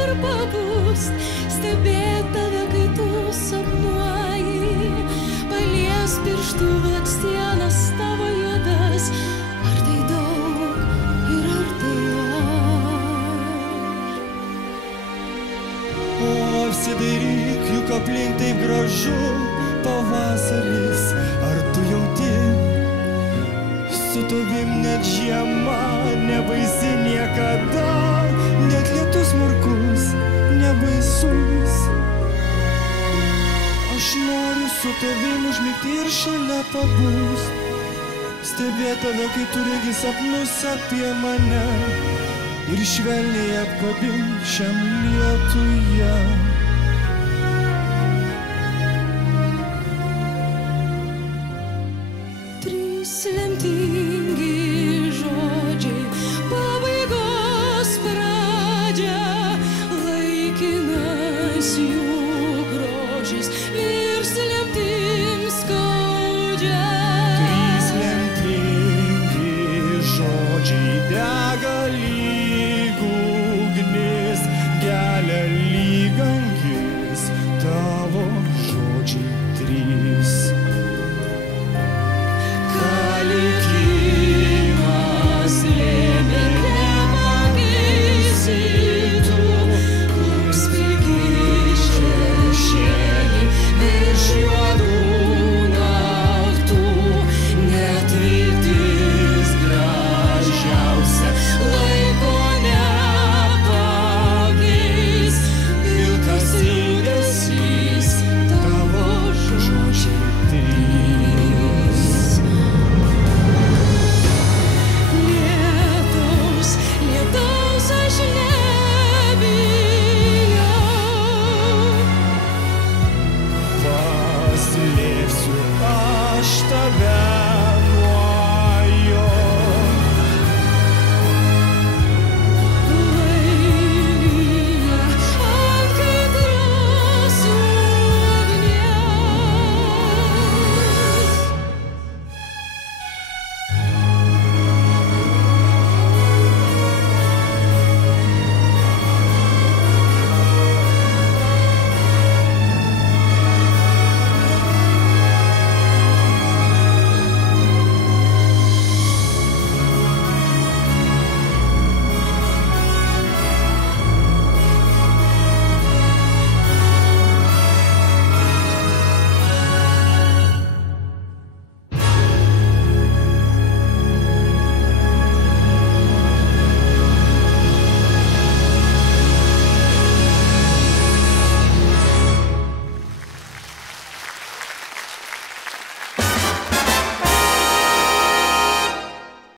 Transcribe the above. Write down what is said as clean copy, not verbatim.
ir pabūst, stebėt tave, kai tu sapnuoji, palies pirštų blakstienas tavo juodas, ar tai daug ir ar tai aš. O apsidairyk, juk aplink taip gražu, pavasaris, ar tu jauti? Su tavim net žiema nebaisi niekada, net lietus smarkus nebaisus. Aš noriu su tavim užmigti ir šalia pabūst, stebėt tave, kai tu regi sapnus apie mane, ir švelniai apkabint šiam lietuje. Lemtingi žodžiai, pabaigos pradžia, laikinas jų